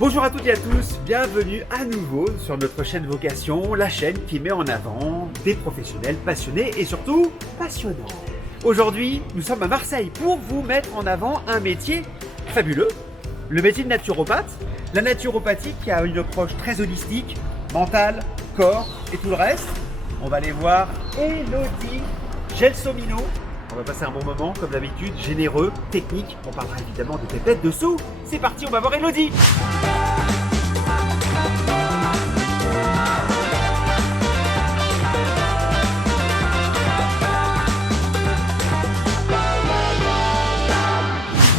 Bonjour à toutes et à tous, bienvenue à nouveau sur notre chaîne Vocation, la chaîne qui met en avant des professionnels passionnés et surtout passionnants. Aujourd'hui, nous sommes à Marseille pour vous mettre en avant un métier fabuleux, le métier de naturopathe. La naturopathie qui a une approche très holistique, mentale, corps et tout le reste. On va aller voir Elodie Gelsomino. On va passer un bon moment, comme d'habitude, généreux, technique. On parlera évidemment de pépettes dessous. C'est parti, on va voir Elodie.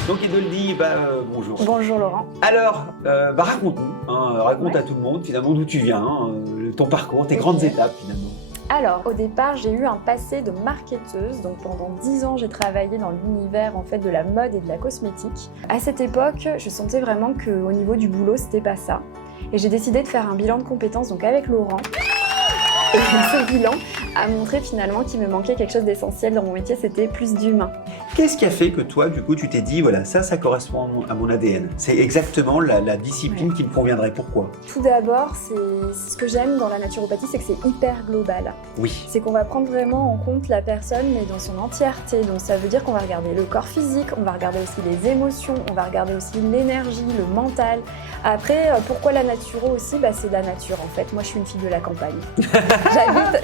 Donc Elodie, bonjour. Bonjour Laurent. Alors, raconte-nous, raconte à tout le monde finalement d'où tu viens, ton parcours, tes grandes étapes finalement. Alors, au départ, j'ai eu un passé de marketeuse. Donc, pendant 10 ans, j'ai travaillé dans l'univers en fait de la mode et de la cosmétique. À cette époque, je sentais vraiment qu'au niveau du boulot, c'était pas ça. Et j'ai décidé de faire un bilan de compétences donc avec Laurent. Et ce bilan a montré finalement qu'il me manquait quelque chose d'essentiel dans mon métier, c'était plus d'humain. Qu'est-ce qui a fait que toi, du coup, tu t'es dit, voilà, ça correspond à mon ADN. C'est exactement la discipline qui me conviendrait. Pourquoi? Tout d'abord, ce que j'aime dans la naturopathie, c'est que c'est hyper global. Oui. C'est qu'on va prendre vraiment en compte la personne, mais dans son entièreté. Donc ça veut dire qu'on va regarder le corps physique, on va regarder aussi les émotions, on va regarder aussi l'énergie, le mental. Après, pourquoi la naturo aussi? C'est la nature en fait. Moi, je suis une fille de la campagne.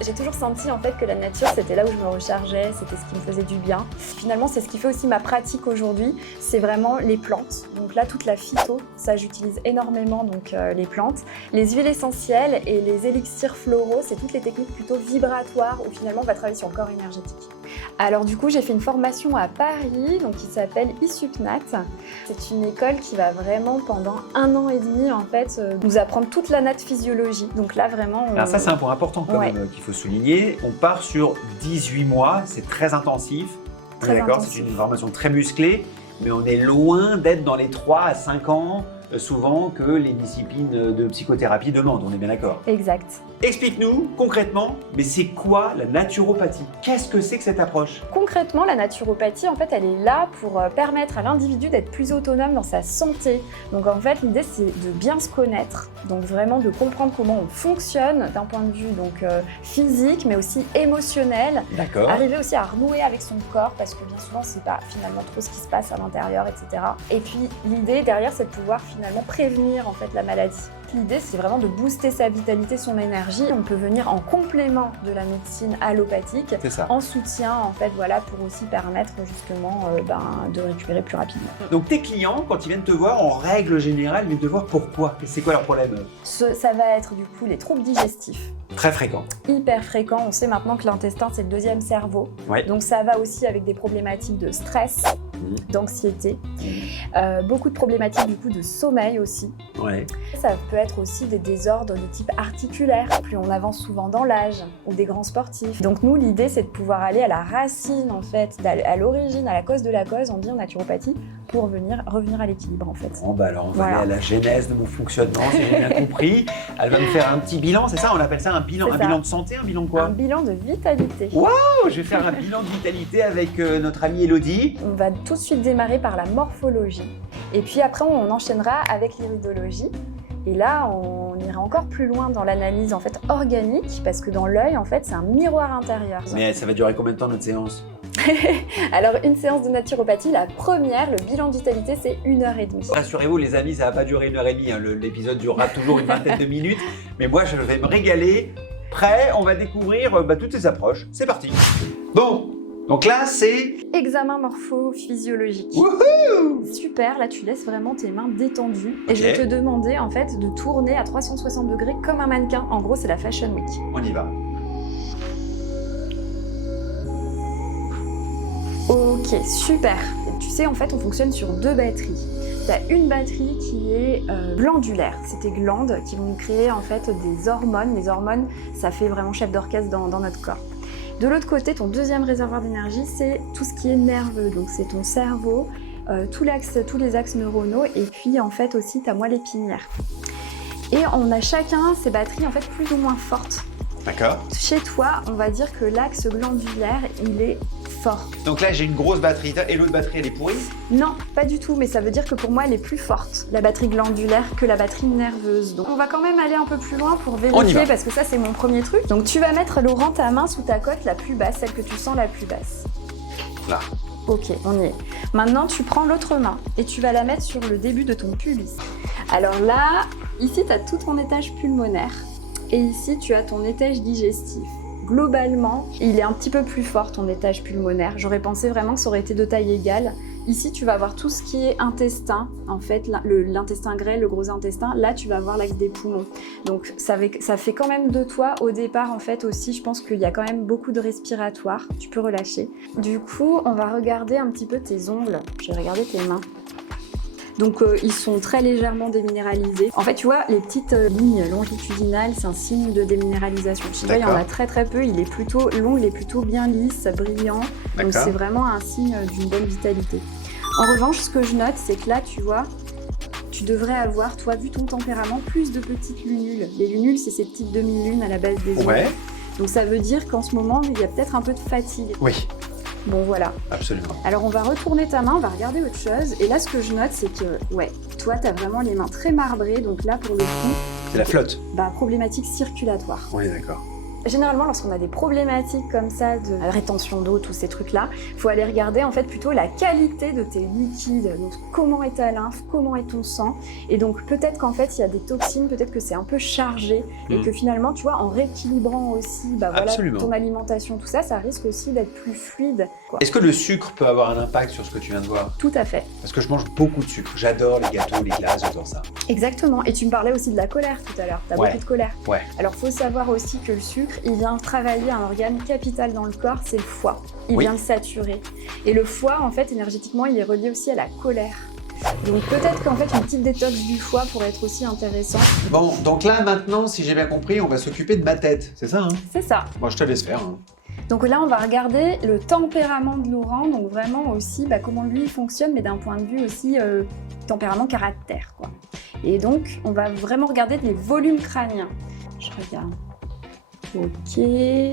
J'ai toujours senti en fait que la nature, c'était là où je me rechargeais, c'était ce qui me faisait du bien. Finalement, c'est ce qui fait aussi ma pratique aujourd'hui, c'est vraiment les plantes. Donc là, toute la phyto, ça j'utilise énormément donc les plantes. Les huiles essentielles et les élixirs floraux, c'est toutes les techniques plutôt vibratoires où finalement on va travailler sur le corps énergétique. Alors du coup, j'ai fait une formation à Paris, donc qui s'appelle ISUPNAT. C'est une école qui va vraiment pendant 1 an et demi en fait nous apprendre toute la nat physiologie. Donc là vraiment. Alors ça, c'est un point important quand même qu'il faut souligner. On part sur 18 mois, c'est très intensif. D'accord, c'est une formation très musclée, mais on est loin d'être dans les 3 à 5 ans souvent que les disciplines de psychothérapie demandent, on est bien d'accord? Exact. Explique-nous concrètement, mais c'est quoi la naturopathie? Qu'est-ce que c'est que cette approche? Concrètement, la naturopathie, en fait, elle est là pour permettre à l'individu d'être plus autonome dans sa santé. Donc en fait, l'idée, c'est de bien se connaître, donc vraiment de comprendre comment on fonctionne d'un point de vue donc, physique, mais aussi émotionnel. D'accord. Arriver aussi à renouer avec son corps, parce que bien souvent, c'est pas finalement trop ce qui se passe à l'intérieur, etc. Et puis, l'idée derrière, c'est de pouvoir finalement prévenir en fait la maladie. L'idée, c'est vraiment de booster sa vitalité, son énergie. On peut venir en complément de la médecine allopathique, en soutien, en fait, voilà, pour aussi permettre justement de récupérer plus rapidement. Donc tes clients, quand ils viennent te voir, en règle générale, ils viennent te voir pourquoi? Et c'est quoi leur problème? Ça va être du coup les troubles digestifs. Très fréquent. Hyper fréquent. On sait maintenant que l'intestin, c'est le deuxième cerveau. Ouais. Donc ça va aussi avec des problématiques de stress, d'anxiété. Beaucoup de problématiques du coup de sommeil aussi. Ouais. Ça peut être aussi des désordres de type articulaire, plus on avance souvent dans l'âge, ou des grands sportifs. Donc nous, l'idée, c'est de pouvoir aller à la racine, en fait, à l'origine, à la cause de la cause, on dit en naturopathie, pour revenir à l'équilibre, en fait. Bon, alors on va aller à la genèse de mon fonctionnement, si j'ai bien compris. Elle va me faire un petit bilan, c'est ça? On appelle ça un bilan de santé, un bilan de quoi? Un bilan de vitalité. Waouh! Je vais faire un bilan de vitalité avec notre amie Elodie. On va tout de suite démarrer par la morphologie. Et puis après, on enchaînera avec l'iridologie. Et là, on ira encore plus loin dans l'analyse en fait organique, parce que dans l'œil, en fait, c'est un miroir intérieur. Mais ça va durer combien de temps notre séance? Alors, une séance de naturopathie, la première, le bilan de vitalité, c'est 1h30. Rassurez-vous, les amis, ça va pas durer 1h30. L'épisode durera toujours une vingtaine de minutes. Mais moi, je vais me régaler. Prêt, on va découvrir toutes ces approches. C'est parti. Bon. Donc là, c'est... Examen morpho-physiologique. Wouhou! Super, là tu laisses vraiment tes mains détendues. Et je vais te demander en fait de tourner à 360 degrés comme un mannequin. En gros, c'est la Fashion Week. On y va. Ok, super. Tu sais, en fait, on fonctionne sur 2 batteries. Tu as une batterie qui est glandulaire. C'est tes glandes qui vont créer en fait des hormones. Les hormones, ça fait vraiment chef d'orchestre dans notre corps. De l'autre côté, ton deuxième réservoir d'énergie, c'est tout ce qui est nerveux. Donc c'est ton cerveau, tous les axes neuronaux et puis en fait aussi ta moelle épinière. Et on a chacun ces batteries en fait plus ou moins fortes. D'accord. Chez toi, on va dire que l'axe glandulaire, il est fort. Donc là, j'ai une grosse batterie. Et l'autre batterie, elle est pourrie? Non, pas du tout, mais ça veut dire que pour moi, elle est plus forte, la batterie glandulaire, que la batterie nerveuse. Donc on va quand même aller un peu plus loin pour vérifier, parce que ça, c'est mon premier truc. Donc tu vas mettre, Laurent, ta main sous ta côte la plus basse, celle que tu sens la plus basse. Là. Ok, on y est. Maintenant, tu prends l'autre main et tu vas la mettre sur le début de ton pubis. Alors là, ici, tu as tout ton étage pulmonaire et ici, tu as ton étage digestif. Globalement, il est un petit peu plus fort, ton étage pulmonaire. J'aurais pensé vraiment que ça aurait été de taille égale. Ici, tu vas avoir tout ce qui est intestin, en fait, l'intestin grêle, le gros intestin. Là, tu vas avoir l'axe des poumons. Donc, ça fait quand même de toi, au départ, en fait, aussi, je pense qu'il y a quand même beaucoup de respiratoire. Tu peux relâcher. Du coup, on va regarder un petit peu tes ongles. Je vais regarder tes mains. Donc ils sont très légèrement déminéralisés. En fait, tu vois, les petites lignes longitudinales, c'est un signe de déminéralisation. Chez toi, il y en a très très peu. L'ongle est plutôt bien lisse, brillant. Donc c'est vraiment un signe d'une bonne vitalité. En revanche, ce que je note, c'est que là, tu vois, tu devrais avoir, toi, vu ton tempérament, plus de petites lunules. Les lunules, c'est ces petites demi-lunes à la base des ongles. Ouais. Donc ça veut dire qu'en ce moment, il y a peut-être un peu de fatigue. Oui. Bon, voilà. Absolument. Alors, on va retourner ta main, on va regarder autre chose. Et là, ce que je note, c'est que, ouais, toi, t'as vraiment les mains très marbrées. Donc là, pour le coup... C'est la flotte. Bah, problématique circulatoire. On est d'accord. Généralement, lorsqu'on a des problématiques comme ça de rétention d'eau, tous ces trucs-là, il faut aller regarder en fait plutôt la qualité de tes liquides. Donc, comment est ta lymphe, comment est ton sang. Et donc, peut-être qu'en fait, il y a des toxines, peut-être que c'est un peu chargé et que finalement, tu vois, en rééquilibrant aussi bah, voilà, ton alimentation, tout ça, ça risque aussi d'être plus fluide. Est-ce que le sucre peut avoir un impact sur ce que tu viens de voir? Tout à fait. Parce que je mange beaucoup de sucre. J'adore les gâteaux, les glaces, j'adore ça. Exactement. Et tu me parlais aussi de la colère tout à l'heure. Tu as beaucoup de colère. Ouais. Alors, il faut savoir aussi que le sucre, il vient travailler un organe capital dans le corps, c'est le foie. Il vient le saturer. Et le foie, en fait, énergétiquement, il est relié aussi à la colère. Donc peut-être qu'en fait, une petite détox du foie pourrait être aussi intéressante. Bon, donc là, maintenant, si j'ai bien compris, on va s'occuper de ma tête. C'est ça, hein? C'est ça. Moi, je te laisse faire. Hein. Donc là, on va regarder le tempérament de Laurent, donc vraiment aussi comment lui fonctionne, mais d'un point de vue aussi tempérament caractère, quoi. Et donc, on va vraiment regarder les volumes crâniens. Je regarde. Ok,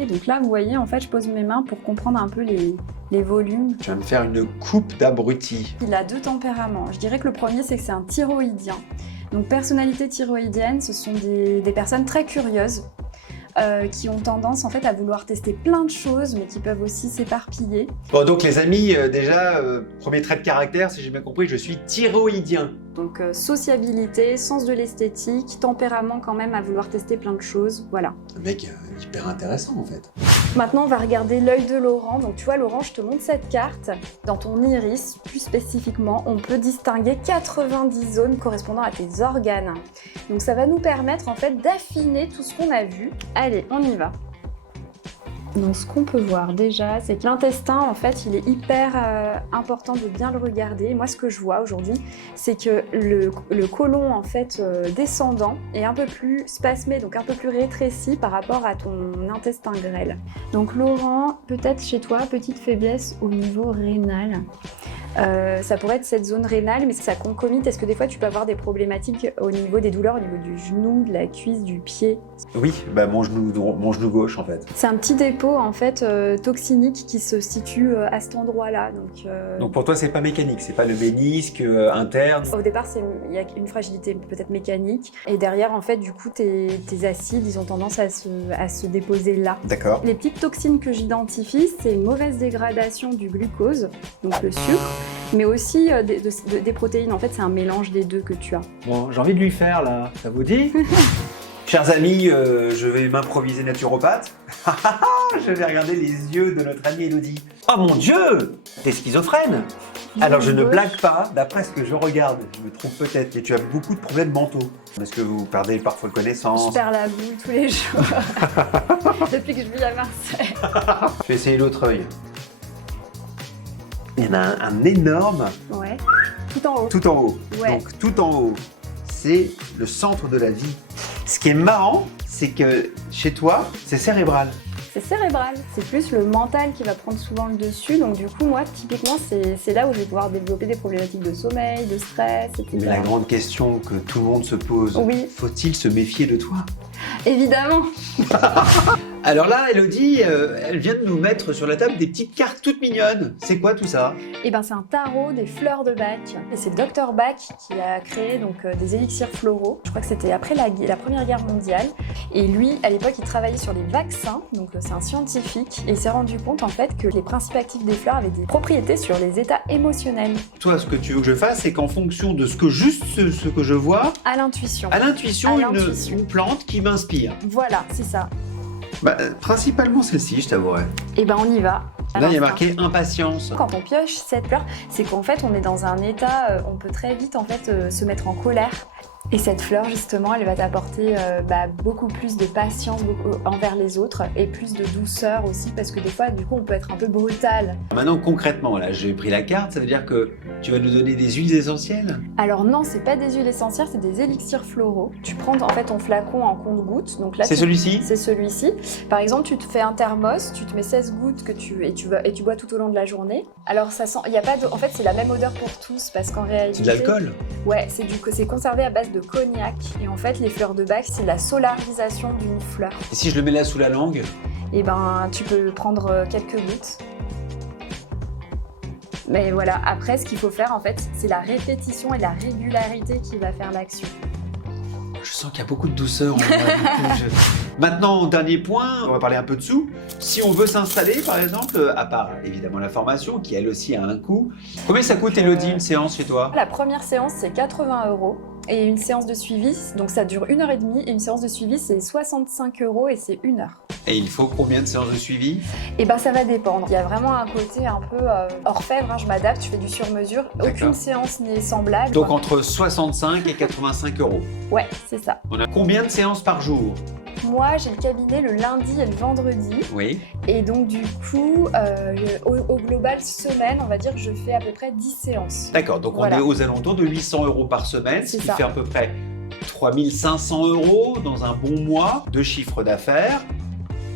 donc là vous voyez, en fait je pose mes mains pour comprendre un peu les volumes. Tu vas me faire une coupe d'abruti. Il a deux tempéraments. Je dirais que le premier c'est que c'est un thyroïdien. Donc personnalité thyroïdienne, ce sont des personnes très curieuses qui ont tendance en fait à vouloir tester plein de choses mais qui peuvent aussi s'éparpiller. Bon donc les amis, déjà, premier trait de caractère, si j'ai bien compris, je suis thyroïdien. Donc sociabilité, sens de l'esthétique, tempérament quand même à vouloir tester plein de choses, voilà. Un mec hyper intéressant en fait. Maintenant, on va regarder l'œil de Laurent. Donc tu vois, Laurent, je te montre cette carte. Dans ton iris, plus spécifiquement, on peut distinguer 90 zones correspondant à tes organes. Donc ça va nous permettre en fait d'affiner tout ce qu'on a vu. Allez, on y va. Donc ce qu'on peut voir déjà, c'est que l'intestin, en fait, il est hyper important de bien le regarder. Moi, ce que je vois aujourd'hui, c'est que le côlon, en fait, descendant est un peu plus spasmé, donc un peu plus rétréci par rapport à ton intestin grêle. Donc Laurent, peut-être chez toi, petite faiblesse au niveau rénal. Ça pourrait être cette zone rénale, mais ça concomite. Est-ce que des fois tu peux avoir des problématiques au niveau des douleurs, au niveau du genou, de la cuisse, du pied? Oui, bah mon genou gauche en fait. C'est un petit dépôt en fait toxinique qui se situe à cet endroit-là. Donc pour toi c'est pas mécanique, c'est pas le ménisque interne? Au départ il y a une fragilité peut-être mécanique et derrière en fait du coup tes acides ils ont tendance à se déposer là. D'accord. Les petites toxines que j'identifie, c'est une mauvaise dégradation du glucose, donc le sucre, mais aussi des protéines. En fait, c'est un mélange des deux que tu as. Bon, j'ai envie de lui faire là, ça vous dit? Chers amis, je vais m'improviser naturopathe. Je vais regarder les yeux de notre amie Elodie. Oh mon Dieu! T'es schizophrène! Alors je ne blague pas, d'après ce que je regarde, je me trompe peut-être, mais tu as beaucoup de problèmes mentaux. Est-ce que vous perdez parfois connaissance? Je perds la boule tous les jours, depuis que je vis à Marseille. Je vais essayer l'autre œil. Il y en a un énorme. Ouais, tout en haut. Tout en haut. Ouais. Donc tout en haut, c'est le centre de la vie. Ce qui est marrant, c'est que chez toi, c'est cérébral. C'est cérébral, c'est plus le mental qui va prendre souvent le dessus. Donc du coup, moi, typiquement, c'est là où je vais pouvoir développer des problématiques de sommeil, de stress, etc. Mais la grande question que tout le monde se pose, oui. Faut-il se méfier de toi? Évidemment. Alors là, Elodie, elle vient de nous mettre sur la table des petites cartes toutes mignonnes. C'est quoi tout ça? Et ben c'est un tarot des fleurs de Bach. Et c'est le docteur Bach qui a créé donc des élixirs floraux. Je crois que c'était après la Première Guerre mondiale. Et lui, à l'époque, il travaillait sur les vaccins. Donc c'est un scientifique. Et il s'est rendu compte en fait que les principes actifs des fleurs avaient des propriétés sur les états émotionnels. Toi, ce que tu veux que je fasse, c'est qu'en fonction de ce que je vois, À l'intuition. à l'intuition, une plante qui m'inspire. Voilà, c'est ça. Bah, principalement celle-ci, je t'avouerai. Et ben on y va. Là, il y a Alors, marqué impatience. quand on pioche cette fleur, c'est qu'en fait on est dans un état, on peut très vite en fait se mettre en colère. Et cette fleur justement, elle va t'apporter beaucoup plus de patience envers les autres et plus de douceur aussi parce que des fois du coup on peut être un peu brutal. Maintenant, concrètement, là, j'ai pris la carte, ça veut dire que tu vas nous donner des huiles essentielles? Alors non, c'est pas des huiles essentielles, c'est des élixirs floraux. Tu prends en fait ton flacon en compte-gouttes. Donc là, C'est celui-ci? C'est celui-ci. Par exemple, tu te fais un thermos, tu te mets 16 gouttes et tu bois tout au long de la journée. Alors ça sent, il y a pas de, en fait c'est la même odeur pour tous parce qu'en réalité. C'est de l'alcool? Ouais, c'est conservé à base de cognac et en fait les fleurs de Bach c'est la solarisation d'une fleur. Et si je le mets là sous la langue? Et ben tu peux prendre quelques gouttes. Mais voilà, après ce qu'il faut faire en fait c'est la répétition et la régularité qui va faire l'action. Je sens qu'il y a beaucoup de douceur en moi. Maintenant, dernier point, on va parler un peu de sous. Si on veut s'installer, par exemple, à part évidemment la formation, qui elle aussi a un coût, combien ça coûte, Elodie, une séance chez toi? La première séance c'est 80 € et une séance de suivi, donc ça dure 1h30 et une séance de suivi c'est 65 € et c'est 1 heure. Et il faut combien de séances de suivi? Et ben ça va dépendre. Il y a vraiment un côté un peu orfèvre, hein, je m'adapte, je fais du sur-mesure. Aucune séance n'est semblable. Donc entre 65 et 85 €. Ouais, c'est ça. On a combien de séances par jour? Moi, j'ai le cabinet le lundi et le vendredi. Oui. Et donc du coup, au global, semaine, on va dire que je fais à peu près 10 séances. D'accord, donc Voilà. on est aux alentours de 800 € par semaine, ce C'est qui ça. fait à peu près 3500 € dans un bon mois de chiffre d'affaires.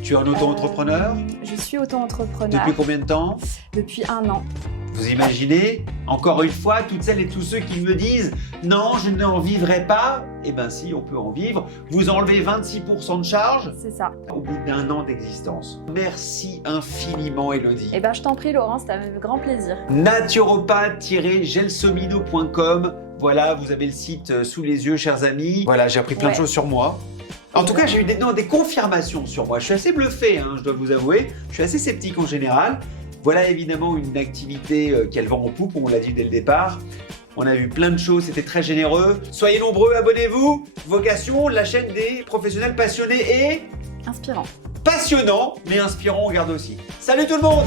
Tu es un auto-entrepreneur? Je suis auto-entrepreneur Depuis combien de temps? depuis 1 an. Vous imaginez, encore une fois, toutes celles et tous ceux qui me disent « Non, je n'en vivrai pas », eh bien si, on peut en vivre. Vous enlevez 26% de charge C'est ça. au bout d'1 an d'existence. Merci infiniment, Elodie. Et ben je t'en prie Laurent, c'était avec grand plaisir. Naturopathe-gelsomino.com. Voilà, vous avez le site sous les yeux, chers amis. Voilà, j'ai appris plein de choses sur moi. En tout cas, j'ai eu des confirmations sur moi. Je suis assez bluffé, hein, je dois vous avouer. Je suis assez sceptique en général. Voilà évidemment une activité qu'elle vend en poupe, on l'a dit dès le départ. On a vu plein de choses, c'était très généreux. Soyez nombreux, abonnez-vous. Vocation, la chaîne des professionnels passionnés et Inspirant. passionnants, mais inspirants, on regarde aussi. Salut tout le monde!